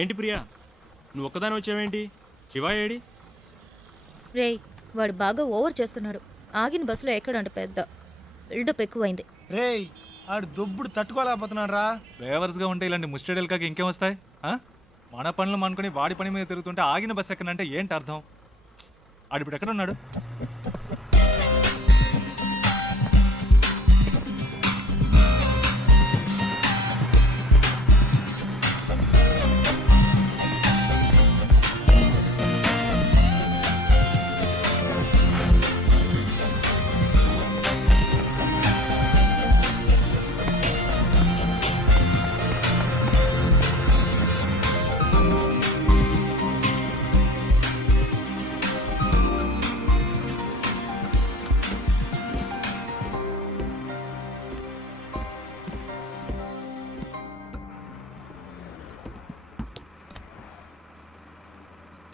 ఏంటి ప్రియా, నువ్వు ఒక్కదాని వచ్చావేంటి? శివ ఏడి? రేయ్, వాడు బాగా ఓవర్ చేస్తున్నాడు. ఆగిన బస్సులో ఎక్కడంట పెద్ద బిల్డప్ ఎక్కువైంది. రేయ్, ఆడు దొబ్బుడు తట్టుకోలేకపోతున్నాడు రా. డ్రైవర్స్గా ఉంటే ఇలాంటి ముస్టడేల్కాకి ఇంకేం వస్తాయి? మన పనులు అనుకుని వాడి పని మీద తిరుగుతుంటే ఆగిన బస్సు ఎక్కడంటే ఏంటి అర్థం? ఆడిప్పుడు ఎక్కడ ఉన్నాడు?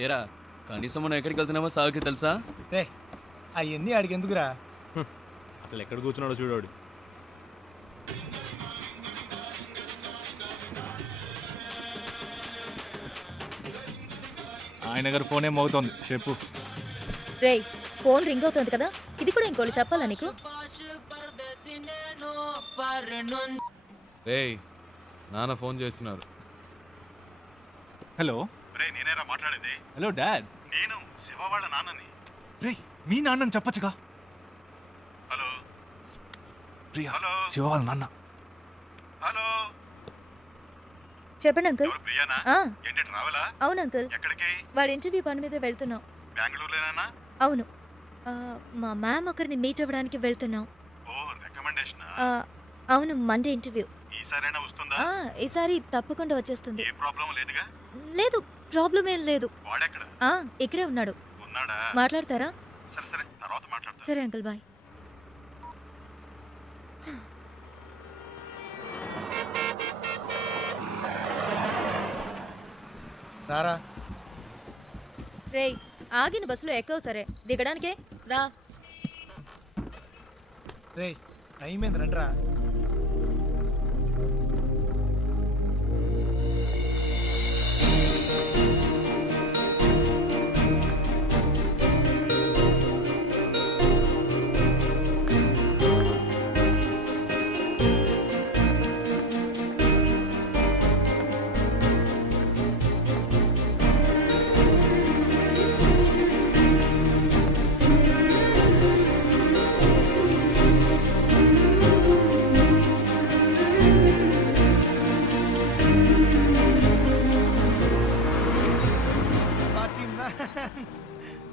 ఏరా, కనీసం మనం ఎక్కడికి వెళ్తున్నామో సాగుకి తెలుసా? రే, అవన్నీ ఆడికి ఎందుకురా? అసలు ఎక్కడ కూర్చున్నాడో చూడాడు. ఆయన గారు ఫోన్ ఏం అవుతోంది, చెప్పు. రేయ్, ఫోన్ రింగ్ అవుతుంది కదా, ఇది కూడా ఇంకోటి చెప్పాలా నీకు? రేయ్, నాన్న ఫోన్ చేస్తున్నారు. హలో. నేనేరా మాట్లాడేది. Hello dad. నేను శివ వాళ్ళ నాన్నని. రే, మీ నాన్నని చెప్పచ్చుగా. Hello Priya, hello. శివ వాళ్ళ నాన్న. హలో, చెప్పండి అంకుల్. ఎవరు ప్రియానా? ఆ, ఏంటి ట్రావెలా? అవును అంకుల్, ఎక్కడికి? వాడి ఇంటర్వ్యూ పని మీద వెళ్తున్నాం. బెంగళూరులోనేనా? అవును, మా మ్యామ్ ఒకరిని మీట్ అవ్వడానికి వెళ్తున్నాం. ఓ, రికమెండేషనా? అవును, మండే ఇంటర్వ్యూ. ఈసారైనా వస్తుందా? ఈసారి తప్పకుండా వచ్చేస్తుంది. ఏ ప్రాబ్లం లేదుగా? లేదు, ప్రాబ్లం ఏం లేదు. వాడెక్కడ ఇక్కడే ఉన్నాడు. ఉన్నాడా? మాట్లాడతారా? సరే సరే, తర్వాత మాట్లాడతా. సరే అంకుల్, బాయ్. రారా. రేయ్, ఆగిన బస్సులో ఎక్కవు సరే, దిగడానికే రా. రేయ్, టైం ఏంది, రండిరా.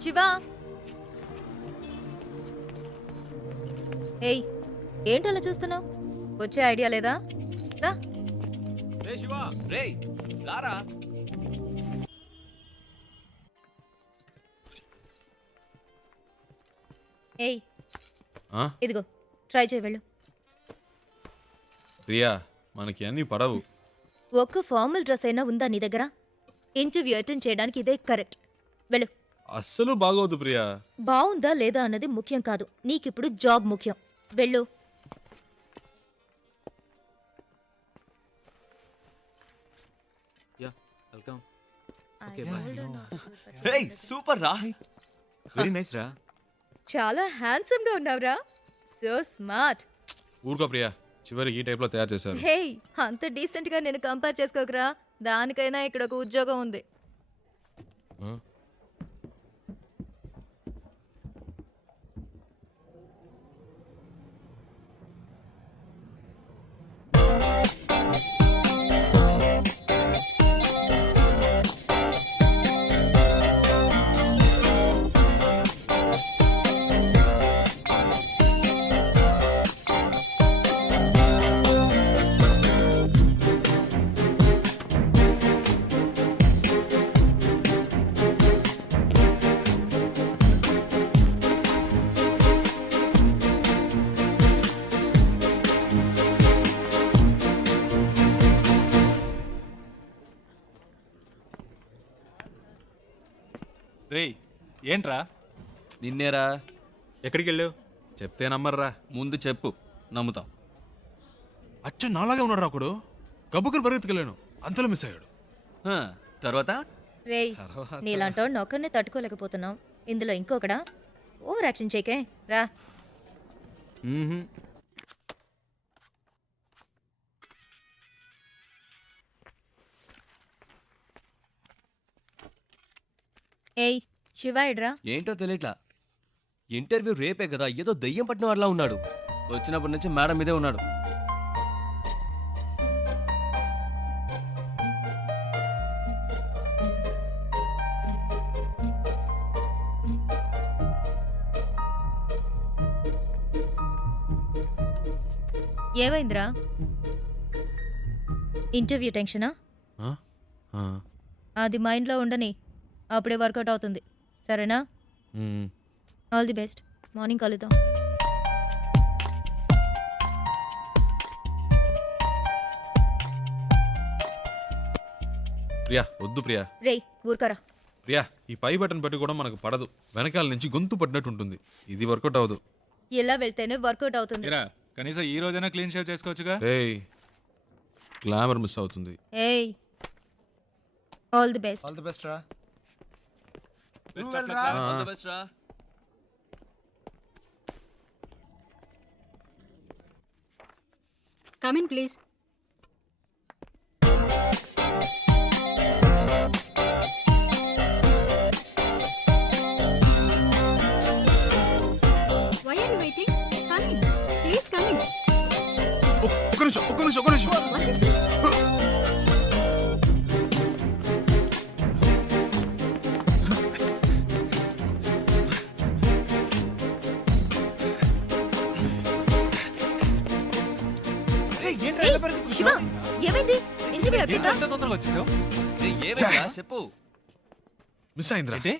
శివ, ఏయ్, ఏంటలా చూస్తున్నావు? వచ్చే ఐడియా లేదా? రా. రే శివ, రేయ్ రారా. ఏయ్, ఇదిగో ట్రై చేయి, వెళ్ళు. ప్రియా, మనకి అన్ని పడవు. ఒక్క ఫార్మల్ డ్రెస్ అయినా ఉందా నీ దగ్గర? ఇంటర్వ్యూ అటెండ్ చేయడానికి ఇదే కరెక్ట్. వెళ్ళు. అస్సలు బాగోదు ప్రియా. బాగుందా లేదా అన్నది ముఖ్యం కాదు, నీకిప్పుడు జాబ్ ముఖ్యం. వెళ్ళు. Yeah, welcome. రేయ్, సూపర్ రా. వెరీ నైస్ రా. చాలా హ్యాండ్సమ్ గా ఉన్నావురా. So smart. ఊరుకో ప్రియా, చివరికి ఈ టైప్లో తయారు చేశారు. హే, అంత డీసెంట్ గా నేను కంపేర్ చేసుకోకరా. దానికైనా ఇక్కడ ఒక ఉద్యోగం ఉంది. రేయ్, ఏంట్రా? నిన్నేరా. ఎక్కడికి వెళ్ళావు? చెప్తే నమ్మర్రా. ముందు చెప్పు, నమ్ముతాం. అచ్చ నాలాగే ఉన్నాడు ఒకడు. గబ్బుకుని పరిగెత్తుకెళ్ళాను, అంతలో మిస్ అయ్యాడు. తర్వాత రేయ్ నీలాంటోడిని ఒక్కడినే తట్టుకోలేకపోతున్నావు ఇందులో ఇంకొకడా ఓవర్ యాక్షన్ చేయకే రా. ఏయ్ శివ ఇడ్రా. ఏంటో తెలియట్లా. ఇంటర్వ్యూ రేపే కదా, ఏదో దయ్యం పట్టిన వాళ్ళ ఉన్నాడు. వచ్చినప్పటి నుంచి మేడం మీదే ఉన్నాడు. ఏమైందిరా? ఇంటర్వ్యూ టెన్షనా? ఆ? ఆ. అది మైండ్లో ఉండని, అప్పుడే వర్కౌట్ అవుతుంది. సరేనా? మ్మ్. All the best. మార్నింగ్ కలుద్దాం. ప్రియా వద్దు ప్రియా. రేయ్ ఊరుకరా. ప్రియా ఈ పై బటన్ పెట్టి కూడా మనకు పడదు. వెనకాల నుంచి గొంతు పడినట్టు ఉంటుంది. ఇది వర్కౌట్ అవ్వదు. ఇలా వెళ్తేనే వర్కౌట్ అవుతుంది. ఇరా కనీసం ఈ రోజైనా క్లీన్ షేవ్ చేసుకోవచ్చుగా. ఏయ్ గ్లామర్ మిస్ అవుతుంది. ఏయ్ all the best. All the best రా. Best నువ్వు of luck వెళ్ళరా. రా. All the best రా. Come in, please. Why are you waiting? Come in. Please come in. ఒక్క నిమిషం. What is it? రేయ్, ఏంట్రా ఏయ్, ఇలా పరిగెత్తుకు శివ ఏమైంది? ఇంటర్వ్యూ అయిపోయిందా? ఎంత తొందరగా వచ్చేసావు? రేయ్, ఏమైందిరా? చెప్పు. మిస్ అయిందిరా. ఏంటి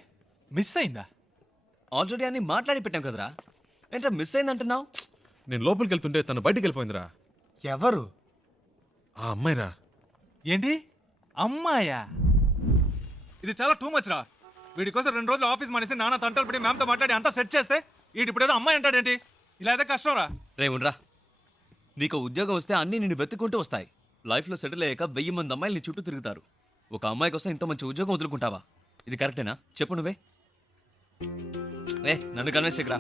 మిస్ అయిందా? ఆల్రెడీ అన్ని మాట్లాడి పెట్టాం కదరా. ఏంట్రా మిస్ అయిందంటున్నావు? నేను లోపలికి వెళ్తుంటే తను బయటికి వెళ్ళిపోయిందిరా. ఎవరు? ఆ అమ్మాయిరా. ఏంటి అమ్మాయా? ఇది చాలా టూ మచ్ రా. వీడి కోసం 2 రోజులు ఆఫీస్ మానేసి నాన్న తంటలు పడి మ్యామ్తో మాట్లాడి అంతా సెట్ చేస్తే వీడి ఇప్పుడు ఏదో అమ్మాయి అంటాడేంటి? ఇలా అయితే కష్టం రా. రే ఉండ్రా. నీకు ఉద్యోగం వస్తే అన్నీ నిన్ను వెతుక్కుంటూ వస్తాయి. లైఫ్లో సెటిల్ అయ్యాక 1000 మంది అమ్మాయిలు నీ చుట్టూ తిరుగుతారు. ఒక అమ్మాయి కోసం ఇంత మంచి ఉద్యోగం వదులుకుంటావా? ఇది కరెక్టేనా? చెప్పు నువ్వే. నన్ను కన్విన్స్ చేయకురా.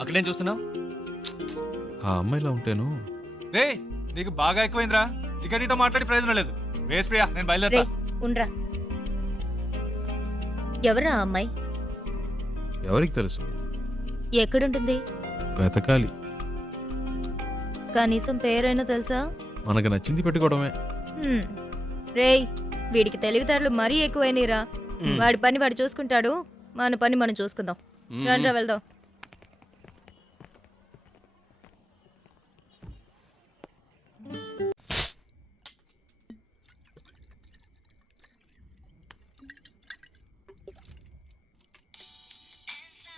అక్కడేం చూస్తున్నావు? ఆ అమ్మాయిలా ఉంటేను. రే నీకు బాగా ఎక్కువైందిరా. ఇక నీతో మాట్లాడి ప్రయోజనం లేదు. వేస్ ప్రియా, నేను బయలుదేరా. రేయ్ ఉండ్రా. ఎవరా ఆ అమ్మాయి? ఎవరికి తెలుసు? ఎక్కడుంటుంది? వెతకాలి. కనీసం పేరైనా తెలుసా? మనకు నచ్చింది పెట్టుకోవడమే. రేయ్ వీడికి తెలివితేటలు మరీ ఎక్కువైనరా. వాడి పని వాడు చూసుకుంటాడు, మన పని మనం చూసుకుందాం. రండ్రా వెళ్దాం.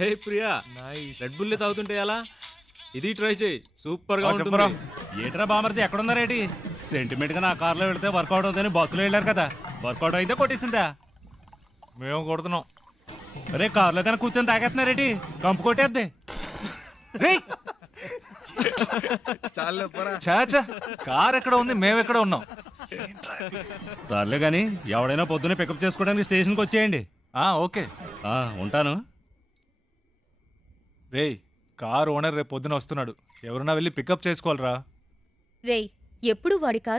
హే ప్రియా, రెడ్ బుల్ తాగుతుంటే ఎలా? ఇది ట్రై చేయి, సూపర్ గా చెప్పరా. ఉంటుంది. ఏట్రా బామర్ది ఎక్కడున్నారేటి? సెంటిమెంట్ గా నా కార్లో వెళ్తే వర్కౌట్ అవుతుందని బస్సులో వెళ్ళారు కదా, వర్కౌట్ అయితే కొట్టేసిందా? మేము కొడుతున్నాం. అరే కార్లో కన్నా కూర్చొని తాగేస్తున్నారేటి? కంపు కొట్టేద్ది. చాచా కార్ ఎక్కడ ఉంది, మేము ఎక్కడ ఉన్నాం? సర్లే కానీ ఎవడైనా పొద్దున్నే పికప్ చేసుకోవడానికి స్టేషన్కి వచ్చేయండి. ఓకే. ఉంటాను. రేయ్ కార్ ఓనర్ రేపు పొద్దున వస్తున్నాడు. ఎవరన్నా వెళ్ళి పికప్ చేసుకోవాలరా. రేయ్ ఎప్పుడు వాడి కారు